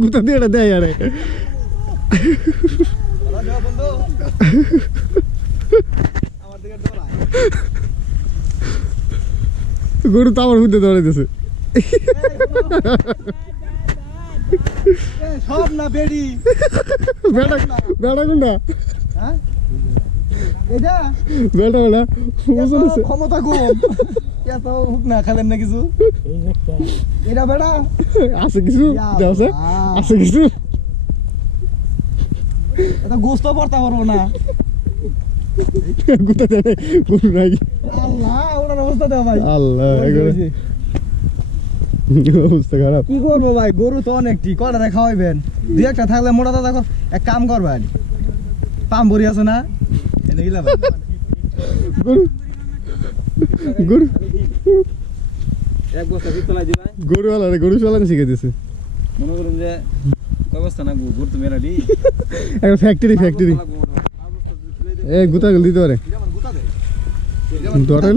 গুতা দিয়ে এটা দেয় আরে গরু তো আমার মধ্যে দৌড়াইতেছে সব না বেডি এটা বেটা বেটা বুঝতে এত ক্ষমতা কম এত হুক না খেলেন না কিছু? এটা বেড়া? আছে কিছু? দেওছে আছে? কিছু? এটা গোস্ত পড়তে পারব না। গুতা দেয় গরু নাই। আল্লাহ ওনার অবস্থা দেওয়া ভাই। আল্লাহ ওই যে, ওই যে। এগুলো অবস্থা খারাপ? কি করব ভাই গরু তো অনেকটি কটারে খাওয়াইবেন? দুই একটা থাকলে মোটা দাদা কর এক কাম করবেন। পাম ভরি আছে না? এনে গরু গরু এক বস্তা আই দিবা? গরু আলারে গরু চালানো শিখে দিয়েছে মনে করুন যে কয় বস্তা না ঘুরতে মেরাডি একটা ফ্যাক্টরি ফ্যাক্টরি এ গুতা গেল দিতে পারে।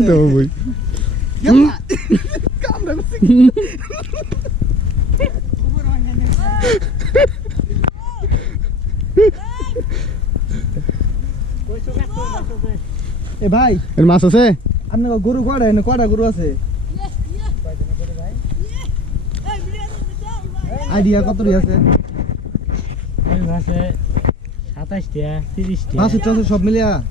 তো বই এ ভাই এর মাছ আছে? আপনার গরু কয়টা এনে? কয়টা গরু আছে? আইডিয়া কত আছে? সব মিলিয়া?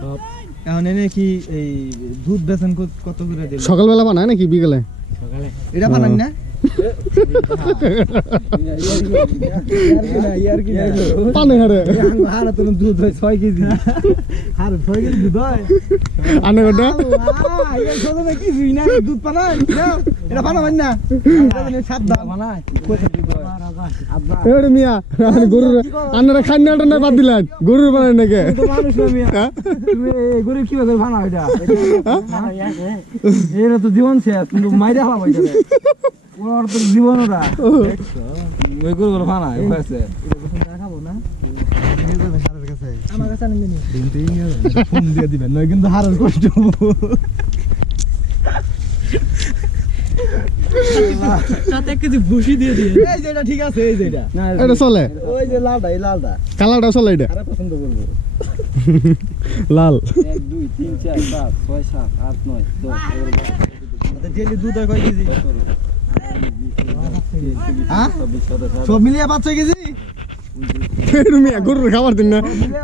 সব। এখন এনে কি এই দুধ বেচেন কত- কত করে সকালবেলা বানায় নাকি বিকেলে? সকালে। এটা বানান না? দুধ বানায় না? বাদ দিলেন গরুর বানায় নাকি গরু কীভাবে বানাও এটা? তো জীবন শেষ, কিন্তু মাইরে। ওর তো জীবন ওরা। ওই গরুগুলো ফানা হয়েছে দেখাবো না? নিয়ে কাছে। দিনতেই নিয়ে ফোন দিয়ে দিবেন, নয় কিন্তু হারের কষ্ট ভুসি দিয়ে দিয়ে এই যে এটা ঠিক আছে, এই যে এটা। এটা চলে ওই যে লালটা, এই লালটা। কালারটা চলে এটা আরে পছন্দ করব। লাল এক দুই তিন চার পাঁচ ছয় সাত আট নয় দশ এগারো বারো আমাদের daily দুধ হয় কয় কেজি? হ্যাঁ? সব মিলিয়ে পাঁচ ছয় কেজি গরুর খাবার দিন না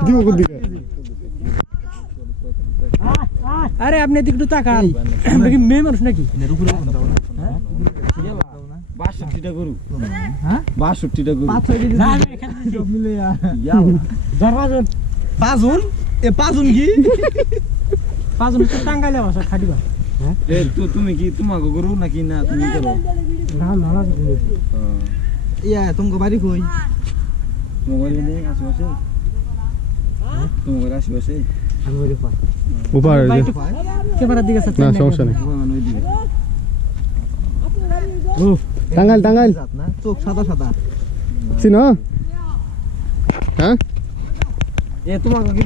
দিব দিকে আরে আপনি এদিকে একটু তাকান আমরা কি মেয়ে মানুষ নাকি বাষট্টিটা গরু হ্যাঁ? বাষট্টিটা গরু পাঁচ ছয় কেজি না, দুধ। আমি এখানে দিছি। সব মিলিয়ে ইয়াল্লা। দরবাজন পাঁচুন এ পাঁচুন কি পাঁচজন টাঙ্গাইলে বাসা খাটিবা তুমি কি তোমাকে গরু নাকি না তুমি করো? না না না ইয়া তোমাকে বাড়ি কই? মোবাইল নেই আশেপাশে? তোমার আশেপাশে? আমি ওই পাই উপর ক্যামেরার দিকে না সমস্যা নেই তোমার টাঙ্গাইল টাঙ্গাইল। চোখ সাদা সাদা। চিনো? হ্যাঁ? এ তোমাকে কি